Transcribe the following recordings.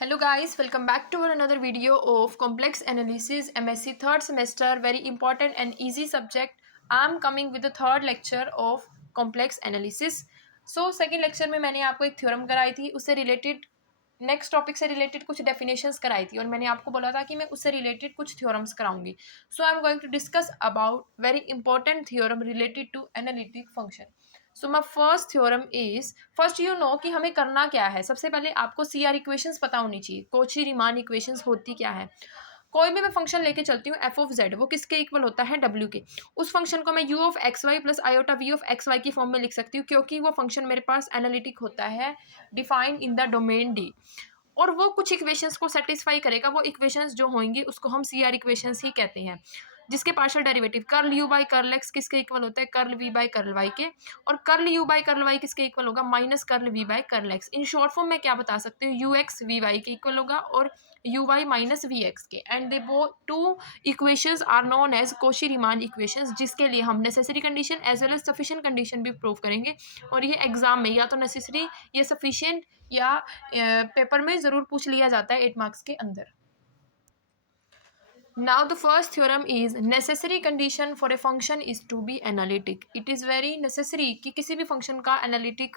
Hello guys, welcome back to another video of complex analysis MSc third semester, very important and easy subject. I'm coming with the third lecture of complex analysis. So second lecture में मैंने आपको एक theorem कराई थी, उससे related next topic से related कुछ definitions कराई थी और मैंने आपको बोला था कि मैं उससे रिलेटेड कुछ थ्योरम्स कराऊंगी. So I am going to discuss about very important theorem related to analytic function. So my first theorem is first you know कि हमें करना क्या है. सबसे पहले आपको सी आर इक्वेशंस पता होनी चाहिए. कोची रीमान इक्वेशंस होती क्या है. कोई भी मैं फंक्शन लेके चलती हूँ एफ ऑफ जेड, वो किसके इक्वल होता है डब्ल्यू के. उस फंक्शन को मैं u of x y plus iota v of x y की फॉर्म में लिख सकती हूँ क्योंकि वो फंक्शन मेरे पास एनालिटिक होता है, defined in the domain d. और वो कुछ इक्वेशंस को सेटिस्फाई करेगा. वो इक्वेशंस जो होंगी उसको हम सी आर इक्वेशंस ही कहते हैं, जिसके partial derivative curl u by curl x किसके इक्वल होता है curl v by curl y के. और curl u by curl y किसके इक्वल होगा minus curl v by curl x. In short form में क्या बता सकते हो, यू एक्स वी वाई के इक्वल होगा और u y minus v x के. एंड दे वो two equations are known as Cauchy Riemann equations, जिसके लिए हम necessary condition as well as sufficient condition भी प्रूव करेंगे. और ये एग्जाम में या तो नेसेसरी या सफिशिएंट या पेपर में ज़रूर पूछ लिया जाता है 8 मार्क्स के अंदर. Now the first theorem is necessary condition for a function is to be analytic. It is very necessary कि किसी भी फंक्शन का एनालिटिक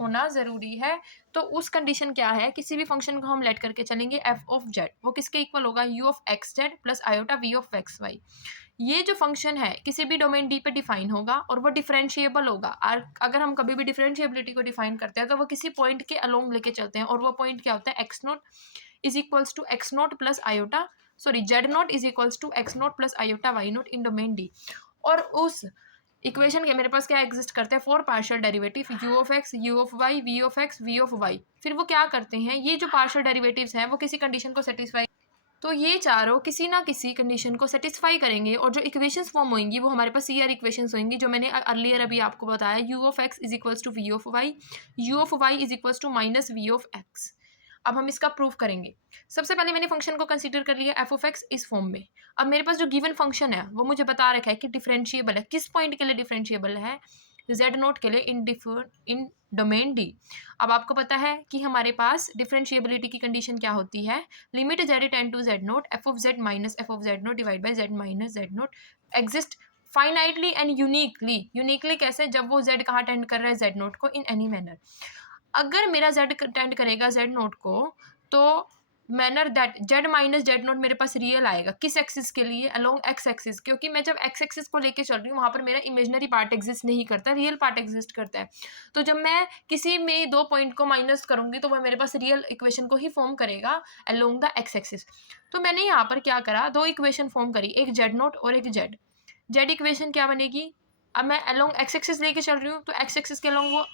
होना ज़रूरी है. तो उस कंडीशन क्या है, किसी भी फंक्शन को हम लेट करके चलेंगे एफ ऑफ जेड, वो किसके इक्वल होगा u of x z plus iota v of x y. ये जो फंक्शन है किसी भी डोमेन डी पे डिफाइन होगा और वो डिफरेंशिएबल होगा. और अगर हम कभी भी डिफरेंशिएबिलिटी को डिफाइन करते हैं तो वो किसी पॉइंट के अलोंग लेके चलते हैं और वो पॉइंट क्या होता है x naught is equals to x naught plus iota z naught is equals to x naught plus iota y naught in domain d. और उस इक्वेशन के मेरे पास क्या एग्जिस्ट करते हैं four partial derivative u of x u of y v of x v of y. फिर वो क्या करते हैं, ये जो पार्शियल डेरिवेटिव्स हैं वो किसी कंडीशन को सेटिस्फाई, तो ये चारों किसी ना किसी कंडीशन को सेटिस्फाई करेंगे और जो इक्वेशंस फॉर्म होंगी वो हमारे पास सी आर इक्वेशंस होंगी, जो मैंने अर्लियर अभी आपको बताया. U of x is equals to v of y, u of y is equals to minus v of x. अब हम इसका प्रूफ करेंगे. सबसे पहले मैंने फंक्शन को कंसीडर कर लिया एफ ऑफ एक्स इस फॉर्म में. अब मेरे पास जो गिवन फंक्शन है वो मुझे बता रखा है कि डिफरेंशिएबल है. किस पॉइंट के लिए डिफरेंशिएबल है, जेड नोट के लिए इन डोमेन डी. अब आपको पता है कि हमारे पास डिफरेंशिएबिलिटी की कंडीशन क्या होती है, limit z tend to z naught f of z minus f of z naught divide by z minus z naught exist finitely and uniquely. Uniquely कैसे, जब वो जेड कहाँ टेंड कर रहा है जेड नोट को इन एनी मैनर. अगर मेरा जेड टेंड करेगा जेड नोट को तो manner that Z minus z note मेरे पास रियल आएगा. किस एक्सिस के लिए, अलोंग एक्स एक्सिस, क्योंकि मैं जब एक्स एक्सिस को लेके चल रही हूँ वहाँ पर मेरा इमेजनरी पार्ट एग्जिस्ट नहीं करता, रियल पार्ट एग्जिस्ट करता है. तो जब मैं किसी में दो पॉइंट को माइनस करूँगी तो वह मेरे पास रियल इक्वेशन को ही फॉर्म करेगा अलोंग द एक्स एक्सिस. तो मैंने यहाँ पर क्या करा, दो इक्वेशन फॉर्म करी, एक जेड नोट और एक जेड. जेड इक्वेशन क्या बनेगी, अब मैं अलोंग एक्स एक्सिस लेके चल रही हूँ तो एक्स एक्सिस के अलोंग वो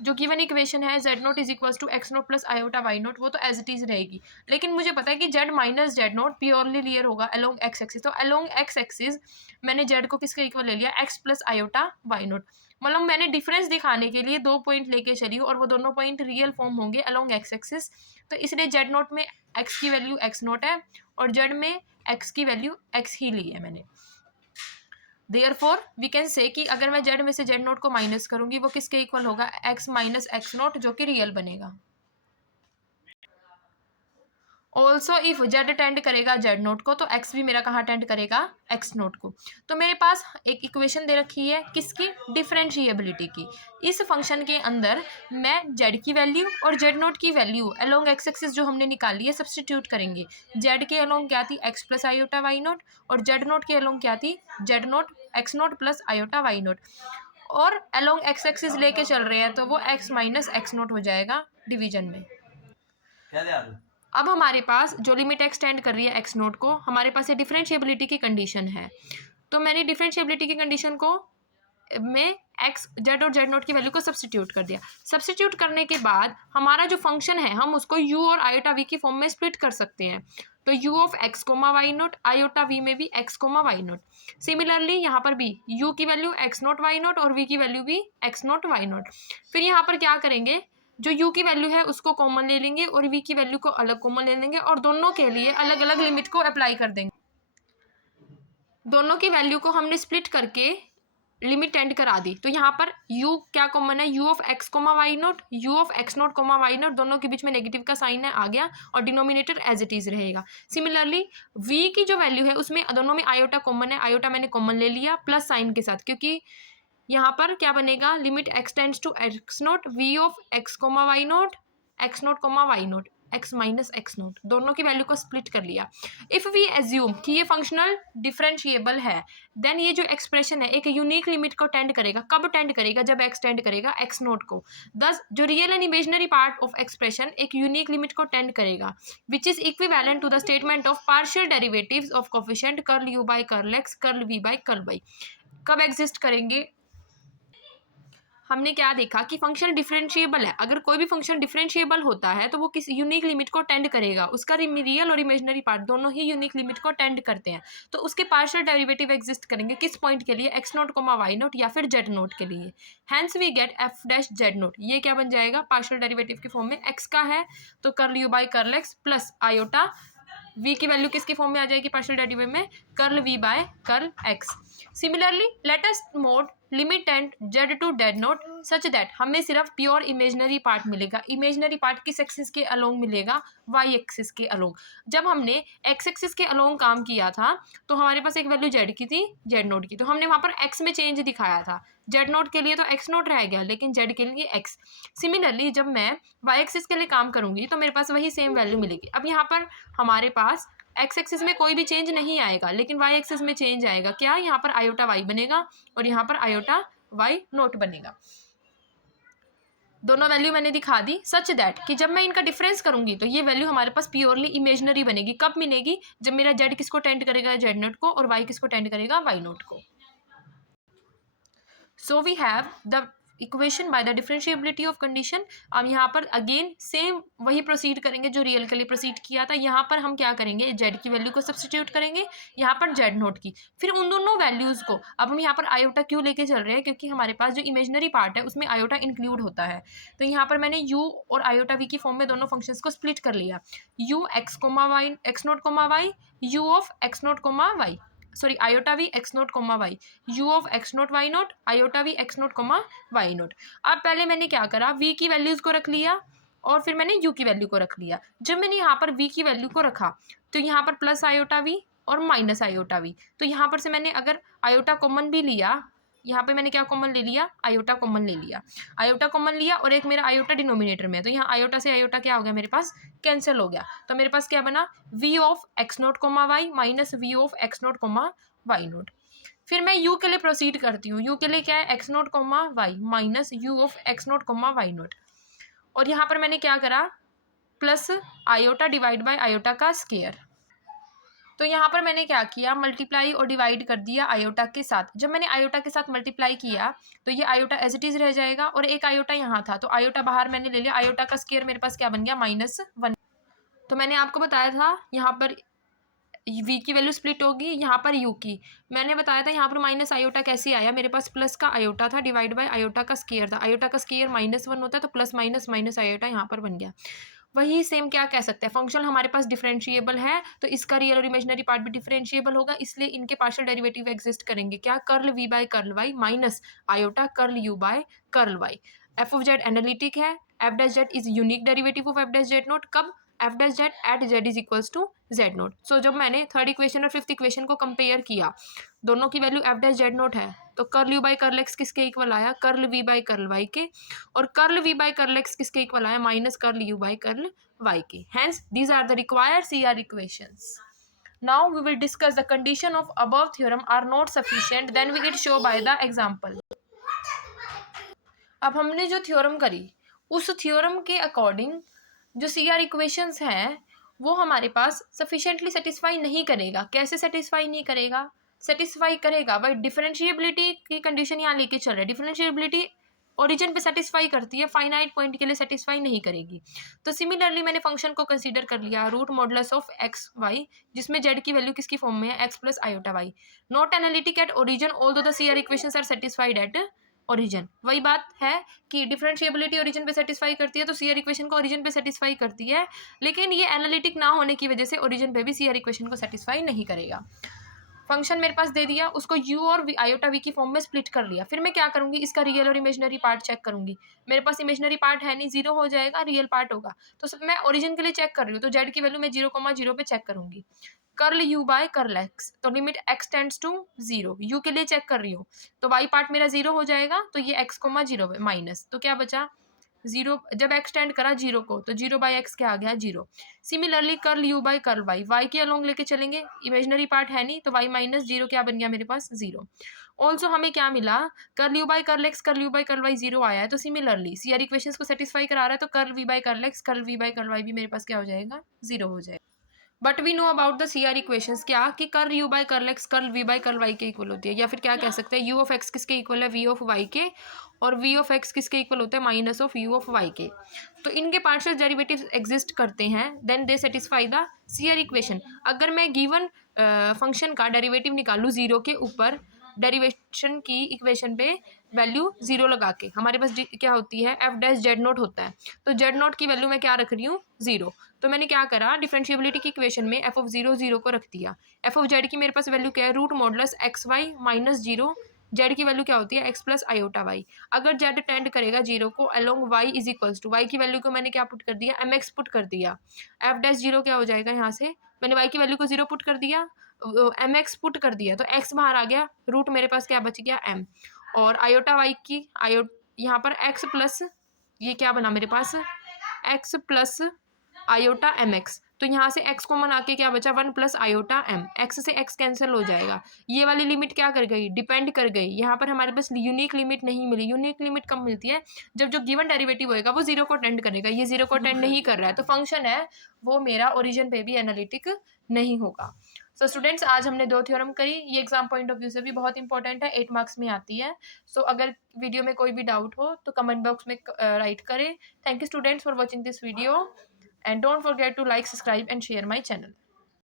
जो गिवन इक्वेशन है z naught is equals to x naught plus iota y naught, वो तो एज इट इज रहेगी. लेकिन मुझे पता है कि z minus z naught purely real होगा अलोंग एक्स एक्सिस. तो अलोंग एक्स एक्सिस मैंने जेड को किसके इक्वल ले लिया, x plus iota y naught. मतलब मैंने डिफरेंस दिखाने के लिए दो पॉइंट लेके चली हूँ और वो दोनों पॉइंट रियल फॉर्म होंगे अलोंग एक्स एक्सिस. तो इसलिए जेड नोट में एक्स की वैल्यू एक्स नोट है और जेड में एक्स की वैल्यू एक्स ही ली है मैंने. देयरफॉर वी कैन से कि अगर मैं जेड में से जेड नोट को माइनस करूंगी वो किसके इक्वल होगा, एक्स माइनस एक्स नोट, जो कि रियल बनेगा. ऑल्सो इफ जेड टेंड करेगा जेड नोट को तो एक्स भी मेरा कहाँ टेंड करेगा, एक्स नोट को. तो मेरे पास एक इक्वेशन दे रखी है किसकी, डिफरेंशिएबिलिटी की. इस फंक्शन के अंदर मैं जेड की वैल्यू और जेड नोट की वैल्यू अलोंग एक्स एक्सिस जो हमने निकाली है सब्सटीट्यूट करेंगे. जेड के अलोंग क्या थी, x plus iota y naught, और जेड नोट के अलोंग क्या थी, z naught x naught plus iota y naught. और अलोंग एक्स एक्सिस लेके चल रहे हैं तो वो एक्स माइनस एक्स नोट हो जाएगा डिवीजन में. अब हमारे पास जो लिमिट एक्सटेंड कर रही है एक्स नोट को, हमारे पास ये डिफरेंशिएबिलिटी की कंडीशन है. तो मैंने डिफरेंशिएबिलिटी की कंडीशन को में एक्स जेड और जेड नोट की वैल्यू को सब्सटीट्यूट कर दिया. सब्सटीट्यूट करने के बाद हमारा जो फंक्शन है हम उसको यू और आयोटा वी की फॉर्म में स्प्लिट कर सकते हैं. तो u of x comma y naught, iota v में भी x comma y naught. Similarly यहाँ पर भी यू की value x naught y naught और वी की वैल्यू भी एक्स नोट वाई नोट. फिर यहाँ पर क्या करेंगे, जो u की वैल्यू है उसको कॉमन ले लेंगे और v की वैल्यू को अलग कॉमन ले लेंगे और दोनों के लिए अलग अलग लिमिट को अप्लाई कर देंगे. दोनों की वैल्यू को हमने स्प्लिट करके लिमिट टेंड करा दी, तो यहाँ पर u क्या कॉमन है, u of x comma y naught, u of x naught comma y naught, दोनों के बीच में नेगेटिव का साइन है, आ गया, और डिनोमिनेटर एज इट इज रहेगा। सिमिलरली v की जो वैल्यू है उसमें दोनों में आयोटा कॉमन है, आयोटा मैंने कॉमन ले लिया प्लस साइन के साथ, क्योंकि यहाँ पर क्या बनेगा, limit x tends to x naught, v of x comma y naught, x naught comma y naught, x minus x naught, दोनों की वैल्यू को स्प्लिट कर लिया। इफ वी एज्यूम कि ये फंक्शनल डिफरेंशिएबल है, देन ये जो एक्सप्रेशन है एक यूनिक लिमिट को टेंड करेगा। कब टेंड करेगा, जब x टेंड करेगा x नोट को। दस जो real and imaginary part of expression एक यूनिक लिमिट को टेंड करेगा, which is equivalent to the statement of partial derivatives of coefficient curl u by curl x curl v by curl y। कब exist करेंगे, हमने क्या देखा कि function differentiable है। अगर कोई भी फंक्शन डिफरेंशिएबल होता है तो वो किसी यूनिक लिमिट को टेंड करेगा, उसका रियल और इमेजिनरी पार्ट दोनों ही यूनिक लिमिट को टेंड करते हैं, तो उसके पार्शियल डेरिवेटिव एग्जिस्ट करेंगे किस पॉइंट के लिए, x naught comma y naught या फिर z नोट के लिए। Hence we get f dash z naught, ये क्या बन जाएगा, पार्शियल डेरिवेटिव के फॉर्म में x का है तो curl u by curl x plus iota v की वैल्यू किसकी फॉर्म में आ जाएगी, पार्शियल डेरिवेटिव में curl v by curl x। Similarly let us mod limit and z to z naught such that हमें सिर्फ प्योर इमेजिनरी पार्ट मिलेगा। Imaginary part किस एक्सिस के अलोंग मिलेगा, y एक्सिस के अलोंग। जब हमने x एक्सिस के अलोंग काम किया था तो हमारे पास एक वैल्यू z की थी, z नोट की, तो हमने वहाँ पर x में चेंज दिखाया था। z नोट के लिए तो x नोट रह गया, लेकिन z के लिए x। सिमिलरली जब मैं y एक्सिस के लिए काम करूंगी तो मेरे पास वही सेम वैल्यू मिलेगी। अब यहाँ पर हमारे पास x एक्सिस में कोई भी चेंज नहीं आएगा, लेकिन y एक्सिस में चेंज आएगा। क्या, यहाँ पर आयोटा y बनेगा और यहाँ पर आयोटा y नोट बनेगा। दोनों वैल्यू मैंने दिखा दी सच दैट कि जब मैं इनका डिफरेंस करूंगी तो ये वैल्यू हमारे पास प्योरली इमेजिनरी बनेगी। कब मिलेगी, जब मेरा z किसको टेंड करेगा, z नोट को, और y किसको टेंड करेगा, y नोट को। So we have the equation by the differentiability of condition. अब यहाँ पर अगेन सेम वही प्रोसीड करेंगे जो रियल के लिए प्रोसीड किया था। यहाँ पर हम क्या करेंगे, z की वैल्यू को सब्स्टिट्यूट करेंगे, यहाँ पर z नोट की, फिर उन दोनों वैल्यूज़ को, अब हम यहाँ पर आयोटा क्यों लेके चल रहे हैं, क्योंकि हमारे पास जो इमेजिनरी पार्ट है उसमें आयोटा इंक्लूड होता है। तो यहाँ पर मैंने u और आयोटा v की फॉर्म में दोनों फंक्शंस को स्प्लिट कर लिया। u x comma y, x naught comma y, u of x naught comma y, sorry iota v x naught comma y, u of x naught y naught, iota v x naught comma y naught. अब पहले मैंने क्या करा, v की values को रख लिया और फिर मैंने u की वैल्यू को रख लिया। जब मैंने यहाँ पर v की वैल्यू को रखा तो यहाँ पर प्लस आयोटा v और माइनस आयोटा v, तो यहाँ पर से मैंने अगर आयोटा कॉमन भी लिया, यहाँ पे मैंने क्या कॉमन ले लिया, आयोटा कॉमन ले लिया, आयोटा कॉमन लिया और एक मेरा आयोटा डिनोमिनेटर में है, तो यहाँ आयोटा से आयोटा क्या हो गया, मेरे पास कैंसिल हो गया। तो मेरे पास क्या बना, v of x naught comma y minus v of x naught comma y naught. फिर मैं u के लिए प्रोसीड करती हूँ। u के लिए क्या है, x naught comma y minus u of x naught comma y naught, और यहाँ पर मैंने क्या करा, plus iota divide by iota का स्क्वायर। तो यहाँ पर मैंने क्या किया, मल्टीप्लाई और डिवाइड कर दिया आयोटा के साथ। जब मैंने आयोटा के साथ मल्टीप्लाई किया तो ये आयोटा एज इट इज रह जाएगा और एक आयोटा यहाँ था तो आयोटा बाहर मैंने ले लिया, आयोटा का स्क्वायर मेरे पास क्या बन गया, -1। तो मैंने आपको बताया था यहाँ पर v की वैल्यू स्प्लिट होगी, यहाँ पर u की। मैंने बताया था यहाँ पर माइनस आयोटा कैसे आया, मेरे पास प्लस का आयोटा था डिवाइड बाय आयोटा का स्क्वायर था, आयोटा का स्क्वायर -1 होता है तो प्लस माइनस माइनस आयोटा यहाँ पर बन गया। वही सेम क्या कह सकते हैं, फंक्शन हमारे पास डिफरेंशिएबल है तो इसका रियल और इमेजिनरी पार्ट भी डिफरेंशिएबल होगा, इसलिए इनके पार्शियल डेरिवेटिव एग्जिस्ट करेंगे। क्या, curl v by curl y minus iota curl u by curl y। F of z analytic है, f dash z is unique derivative of f dash z nought. कब, f dash z at z is equals to z nought. So जब मैंने third equation और fifth equation को compare किया, दोनों की value f dash z nought है, तो curl u by curl x किसके इक्वल आया, curl v by curl y के, और curl v by curl x किसके इक्वल आया, minus curl u by curl y के। Hence these are the required CR equations. Now we will discuss the condition of above theorem are not sufficient, then we get show by the example. अब हमने जो theorem करी उस theorem के according जो CR equations हैं वो हमारे पास सफिशिएंटली सेटिस्फाई नहीं करेगा। कैसे सेटिस्फाई नहीं करेगा, सेटिस्फाई करेगा भाई, डिफरेंशिएबिलिटी की कंडीशन यहाँ लेके चल रहे, डिफरेंशिएबिलिटी ओरिजिन पे सेटिस्फाई करती है, फाइनाइट पॉइंट के लिए सेटिस्फाई नहीं करेगी। तो सिमिलरली मैंने फंक्शन को कंसीडर कर लिया root modulus of x y, जिसमें जेड की वैल्यू किसकी फॉर्म में है, x plus iota y. Not analytic at origin although the CR equations are satisfied at origin. वही बात है कि डिफरेंशिएबिलिटी ओरिजिन पे सेटिस्फाई करती है तो CR इक्वेशन को ओरिजिन पे सेटिस्फाई करती है, लेकिन ये एनालिटिक ना होने की वजह से ओरिजिन पे भी CR इक्वेशन को सेटिस्फाई नहीं करेगा। फंक्शन मेरे पास दे दिया, उसको यू और आयोटा वी की फॉर्म में स्प्लिट कर लिया। फिर मैं क्या करूंगी, इसका रियल और इमेजनरी पार्ट चेक करूंगी। मेरे पास इमेजनरी पार्ट है नहीं, 0 हो जाएगा, रियल पार्ट होगा। तो सब मैं ओरिजिन के लिए चेक कर रही हूँ, तो जेड की वैल्यू मैं 0,0 पे चेक करूंगी। Curl u by curl x, तो limit x tends to 0, u के लिए चेक कर रही हूँ, तो वाई पार्ट मेरा 0 हो जाएगा, तो ये एक्स कोमा 0 माइनस, तो क्या बचा 0। जब एक्स टेंड करा 0 को, तो 0 बाई एक्स क्या आ गया 0। Similarly curl u by curl y, y के अलोंग लेके चलेंगे, इमेजनरी पार्ट है नहीं, तो वाई माइनस 0 क्या बन गया मेरे पास 0। ऑल्सो हमें क्या मिला, curl u by curl x curl u by curl y 0 आया है, तो सिमिलरली सीआर इक्वेशंस को सेटिस्फाई करा रहा है, तो curl v by curl x curl v by curl y भी मेरे पास क्या हो जाएगा 0 हो जाएगा। But we know about the C R equations, क्या कि curl u by curl x curl v by curl y के इक्वल होती है, या फिर क्या कह सकते हैं यू ऑफ एक्स किसके इक्वल है वी ऑफ वाई के, और वी ऑफ एक्स किसके इक्वल होते हैं minus of u of y के। तो इनके पार्शियल डेरिवेटिव्स एग्जिस्ट करते हैं, then they satisfy the C R equation. अगर मैं गिवन फंक्शन का डेरिवेटिव निकालूँ 0 के ऊपर, डेरिवेशन की इक्वेशन पे वैल्यू 0 लगा के, हमारे पास क्या होती है एफ डैश जेड नोट होता है, तो जेड नोट की वैल्यू मैं क्या रख रही हूँ 0। तो मैंने क्या करा, डिफरेंशिएबिलिटी की इक्वेशन में एफ ऑफ 0 0 को रख दिया। एफ ऑफ जेड की मेरे पास वैल्यू क्या है, root modulus x y minus 0, z की वैल्यू क्या होती है एक्स प्लस आयोटा वाई। अगर जेड टेंड करेगा 0 को along y is equals to, y की वैल्यू को मैंने क्या पुट कर दिया एम एक्स पुट कर दिया। एफ डैश 0 क्या हो जाएगा, यहाँ से मैंने वाई की वैल्यू को 0 पुट कर दिया, एम एक्स पुट कर दिया, तो एक्स बाहर आ गया, रूट मेरे पास क्या बच गया एम, और आयोटा वाई की यहाँ पर एक्स प्लस, ये क्या बना मेरे पास x plus iota m x, तो यहाँ से एक्स कॉमन आके क्या बचा 1 प्लस आयोटा एम, एक्स से एक्स कैंसिल हो जाएगा। ये वाली लिमिट क्या कर गई, डिपेंड कर गई। यहाँ पर हमारे पास यूनिक लिमिट नहीं मिली। यूनिक लिमिट कब मिलती है, जब जो गिवन डेरिवेटिव होएगा वो 0 को टेंड करेगा, ये 0 को टेंड नहीं कर रहा है, तो फंक्शन है वो मेरा ओरिजिन पे भी एनालिटिक नहीं होगा। सो स्टूडेंट्स, आज हमने 2 थ्योरम करी, ये एग्जाम पॉइंट ऑफ व्यू से भी बहुत इंपॉर्टेंट है, 8 मार्क्स में आती है। सो अगर वीडियो में कोई भी डाउट हो तो कमेंट बॉक्स में राइट करें। Thank you students for watching this video, and don't forget to like, subscribe and share my channel.